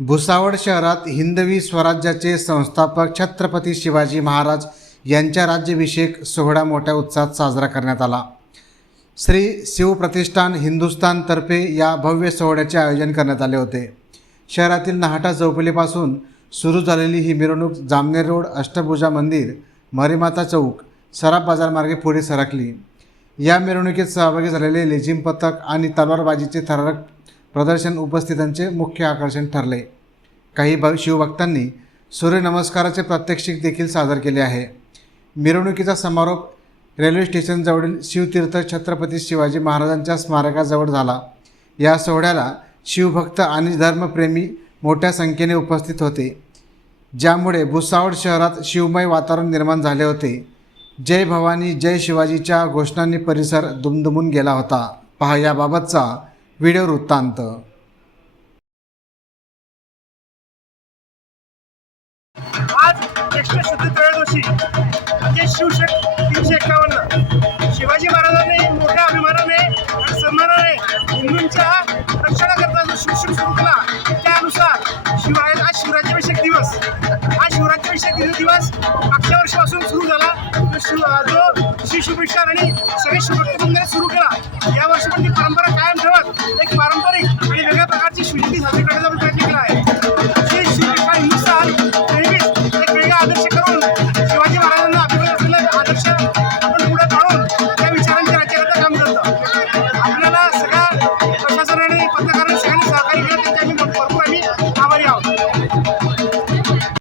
भुसावळ शहरात हिंदवी स्वराज्याचे संस्थापक छत्रपती शिवाजी महाराज यांच्या राज्याभिषेक सोहळा मोठ्या उत्साहात साजरा करण्यात आला. श्री शिवप्रतिष्ठान हिंदुस्थानतर्फे या भव्य सोहळ्याचे आयोजन करण्यात आले होते. शहरातील नाहटा चौफुलीपासून सुरू झालेली ही मिरवणूक जामनेर रोड अष्टभुजा मंदिर मरीमाता चौक सराफ बाजारमार्गे पुढे सरकली. या मिरवणुकीत सहभागी झालेले लेझिम पथक आणि तलवारबाजीचे थरारक प्रदर्शन उपस्थितांचे मुख्य आकर्षण ठरले. काही भ शिवभक्तांनी सूर्यनमस्काराचे प्रात्यक्षिक देखील सादर केले आहे. मिरवणुकीचा समारोप रेल्वे स्टेशनजवळील शिवतीर्थ छत्रपती शिवाजी महाराजांच्या स्मारकाजवळ झाला. या सोहळ्याला शिवभक्त आणि धर्मप्रेमी मोठ्या संख्येने उपस्थित होते. ज्यामुळे भुसावळ शहरात शिवमय वातावरण निर्माण झाले होते. जय भवानी जय शिवाजीच्या घोषणांनी परिसर दुमदुमून गेला होता. पहा याबाबतचा व्हिडिओ वृत्तांत. आज एकशे शुद्ध त्रयोदशी म्हणजे शिवशक तीनशे एक्कावन्न शिवाजी महाराजांनी मोठ्या अभिमानाने आणि सन्मानाने हिंदूंच्या रक्षणाकरता जो शिवशक सुरू केला त्यानुसार शिवाय आज शिवराज्याभिषेक दिवस. हा शिवराज्याभिषेक दिवस मागच्या वर्षापासून सुरू झाला. तो शिव जो शिवशुभेच्छा आणि सगळे शिवभक्त